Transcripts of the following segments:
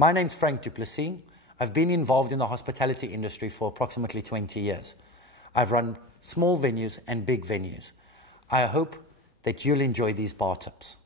My name's Frank Duplessis. I've been involved in the hospitality industry for approximately 20 years. I've run small venues and big venues. I hope that you'll enjoy these bar tips.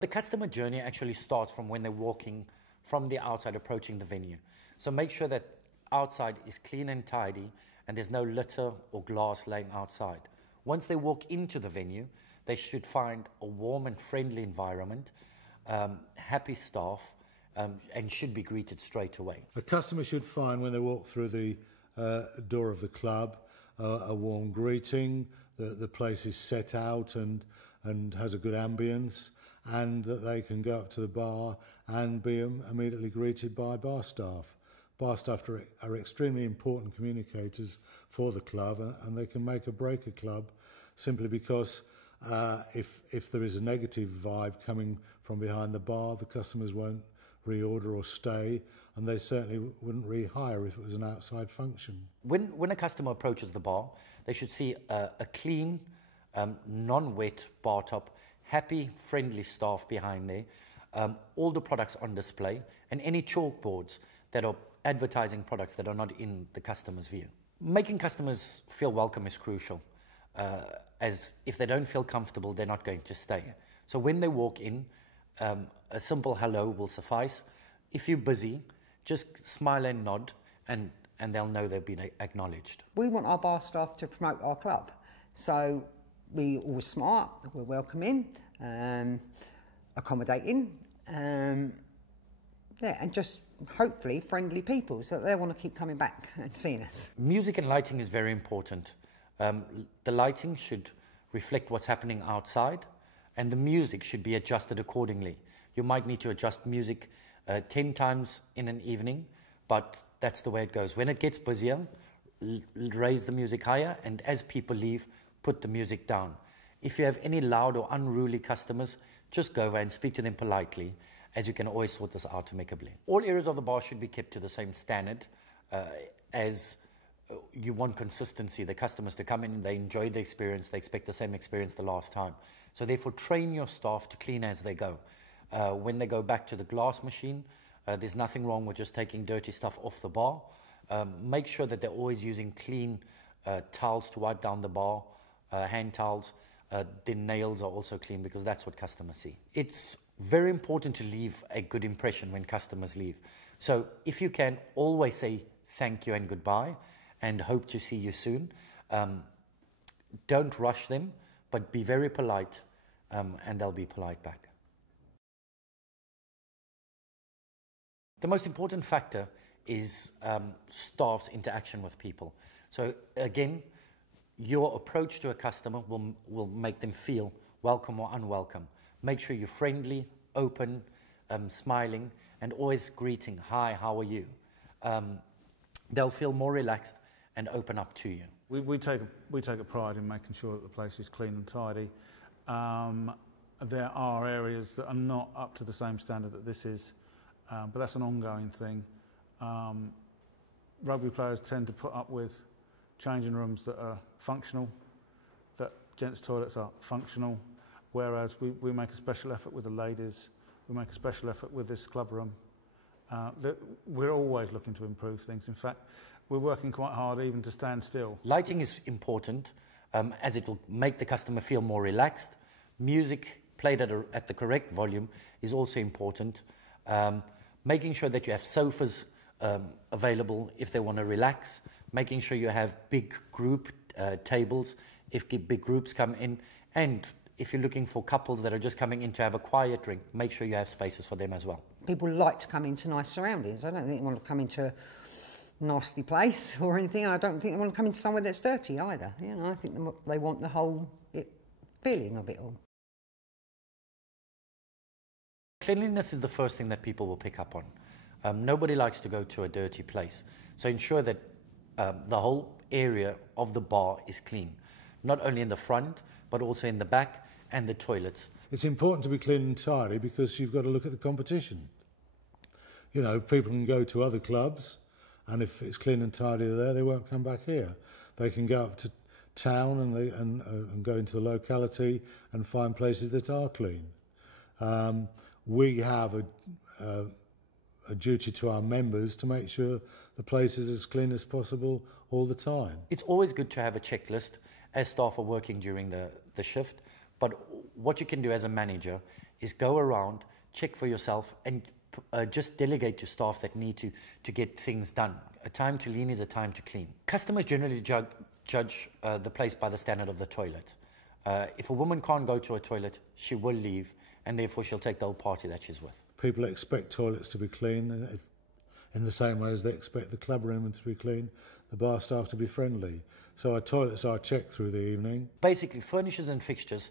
The customer journey actually starts from when they're walking from the outside, approaching the venue. So make sure that outside is clean and tidy and there's no litter or glass laying outside. Once they walk into the venue, they should find a warm and friendly environment, happy staff, and should be greeted straight away. A customer should find when they walk through the door of the club a warm greeting, the place is set out and has a good ambience, and that they can go up to the bar and be immediately greeted by bar staff. Bar staff are extremely important communicators for the club, and they can make or break a club simply because if there is a negative vibe coming from behind the bar, the customers won't reorder or stay, and they certainly wouldn't rehire if it was an outside function. When a customer approaches the bar, they should see a clean, non-wet bar top, happy, friendly staff behind there, all the products on display, and any chalkboards that are advertising products that are not in the customer's view. Making customers feel welcome is crucial, as if they don't feel comfortable, they're not going to stay. So when they walk in, a simple hello will suffice. If you're busy, just smile and nod, and they'll know they've been acknowledged. We want our bar staff to promote our club, so we're always smart, we're welcoming, accommodating, and just hopefully friendly people, so that they want to keep coming back and seeing us. Music and lighting is very important. The lighting should reflect what's happening outside, and the music should be adjusted accordingly. You might need to adjust music 10 times in an evening, but that's the way it goes. When it gets busier, raise the music higher, and as people leave, put the music down. If you have any loud or unruly customers, just go over and speak to them politely, as you can always sort this out amicably. All areas of the bar should be kept to the same standard, as you want consistency. The customers to come in, they enjoy the experience, they expect the same experience the last time. So therefore, train your staff to clean as they go. When they go back to the glass machine, there's nothing wrong with just taking dirty stuff off the bar. Make sure that they're always using clean towels to wipe down the bar, hand towels. Their nails are also clean, because that's what customers see. It's very important to leave a good impression when customers leave. So if you can, always say thank you and goodbye, and hope to see you soon. Don't rush them, but be very polite, and they'll be polite back. The most important factor is staff's interaction with people. So again, your approach to a customer will make them feel welcome or unwelcome. Make sure you're friendly, open, smiling, and always greeting, hi, how are you? They'll feel more relaxed and open up to you. We take a pride in making sure that the place is clean and tidy. There are areas that are not up to the same standard that this is, but that's an ongoing thing. Rugby players tend to put up with changing rooms that are functional, that gents' toilets are functional, whereas we make a special effort with the ladies, we make a special effort with this club room. We're always looking to improve things. In fact, we're working quite hard even to stand still. Lighting is important, as it will make the customer feel more relaxed. Music played at the correct volume is also important. Making sure that you have sofas available if they want to relax. Making sure you have big group tables if big groups come in. And if you're looking for couples that are just coming in to have a quiet drink, make sure you have spaces for them as well. People like to come into nice surroundings. I don't think they want to come into a nasty place or anything. I don't think they want to come into somewhere that's dirty either. You know, I think they want the whole feeling of it all. Cleanliness is the first thing that people will pick up on. Nobody likes to go to a dirty place. So ensure that the whole area of the bar is clean, not only in the front, but also in the back and the toilets. It's important to be clean and tidy because you've got to look at the competition. You know, people can go to other clubs, and if it's clean and tidy there, they won't come back here. They can go up to town and go into the locality and find places that are clean. We have a duty to our members to make sure the place is as clean as possible all the time. It's always good to have a checklist as staff are working during the shift, but what you can do as a manager is go around, check for yourself, and just delegate to staff that need to get things done. A time to lean is a time to clean. Customers generally judge the place by the standard of the toilet. If a woman can't go to a toilet, she will leave, and therefore she'll take the whole party that she's with. People expect toilets to be clean in the same way as they expect the club room to be clean, the bar staff to be friendly. So our toilets are checked through the evening. Basically, furnitures and fixtures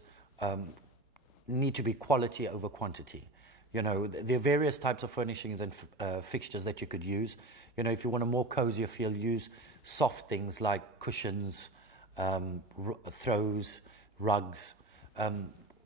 need to be quality over quantity. You know, there are various types of furnishings and fixtures that you could use. You know, if you want a more cozier feel, use soft things like cushions, throws, rugs.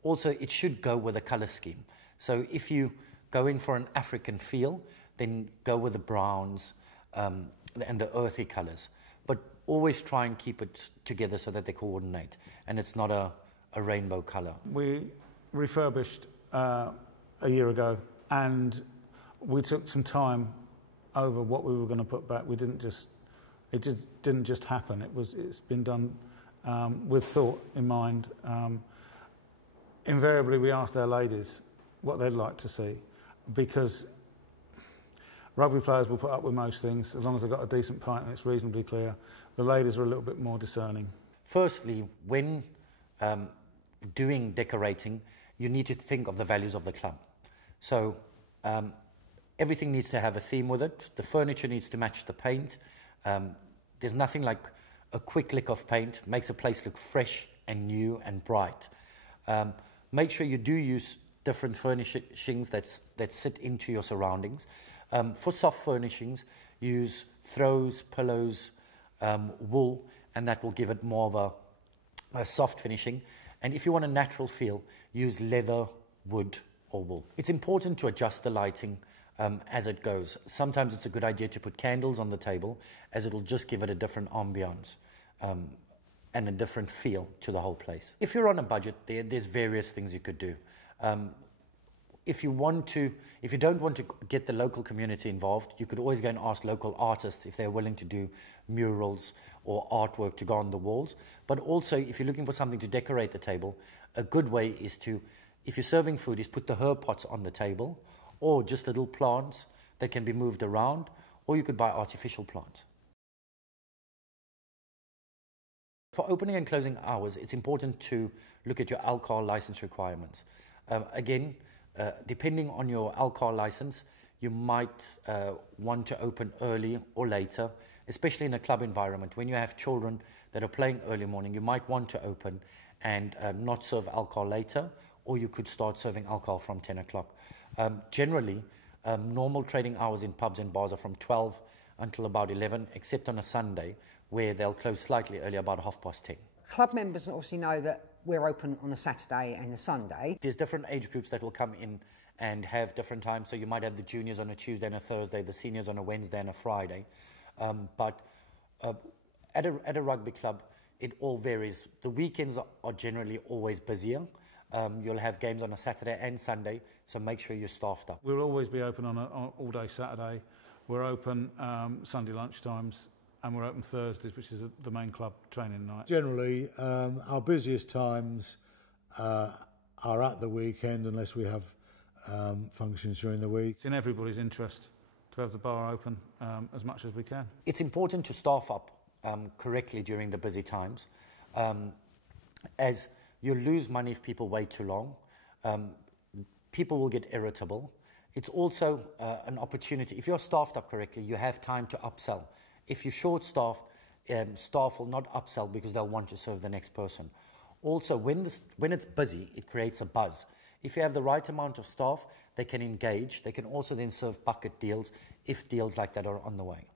Also, it should go with a colour scheme. So if you go in for an African feel, then go with the browns and the earthy colours. But always try and keep it together so that they coordinate, and it's not a rainbow colour. We refurbished a year ago, and we took some time over what we were going to put back. It just didn't just happen. It's been done with thought in mind. Invariably, we asked our ladies what they'd like to see, because rugby players will put up with most things as long as they've got a decent pint and it's reasonably clear. The ladies are a little bit more discerning. Firstly, when doing decorating, you need to think of the values of the club. So everything needs to have a theme with it. The furniture needs to match the paint. There's nothing like a quick lick of paint. Makes a place look fresh and new and bright. Make sure you do use different furnishings that sit into your surroundings. For soft furnishings, use throws, pillows, wool, and that will give it more of a soft finishing. And if you want a natural feel, use leather, wood, or wool. It's important to adjust the lighting as it goes. Sometimes it's a good idea to put candles on the table, as it'll just give it a different ambiance and a different feel to the whole place. If you're on a budget, there's various things you could do. If you don't want to get the local community involved, you could always go and ask local artists if they're willing to do murals or artwork to go on the walls. But also, if you're looking for something to decorate the table, a good way is to, if you're serving food, is put the herb pots on the table, or just little plants that can be moved around, or you could buy artificial plants. For opening and closing hours, it's important to look at your alcohol license requirements. Depending on your alcohol license, you might want to open early or later, especially in a club environment. When you have children that are playing early morning, you might want to open and not serve alcohol later, or you could start serving alcohol from 10 o'clock. Generally, normal trading hours in pubs and bars are from 12 until about 11, except on a Sunday, where they'll close slightly earlier, about 10:30. Club members obviously know that we're open on a Saturday and a Sunday. There's different age groups that will come in and have different times. So you might have the juniors on a Tuesday and a Thursday, the seniors on a Wednesday and a Friday. But at a rugby club, it all varies. The weekends are generally always busier. You'll have games on a Saturday and Sunday, so make sure you're staffed up. We'll always be open on all-day Saturday. We're open Sunday lunchtimes, and we're open Thursdays, which is the main club training night. Generally, our busiest times are at the weekend, unless we have functions during the week. It's in everybody's interest to have the bar open as much as we can. It's important to staff up correctly during the busy times, as you'll lose money if people wait too long. People will get irritable. It's also an opportunity. If you're staffed up correctly, you have time to upsell. If you're short-staffed, staff will not upsell because they'll want to serve the next person. Also, when it's busy, it creates a buzz. If you have the right amount of staff, they can engage. They can also then serve bucket deals if deals like that are on the way.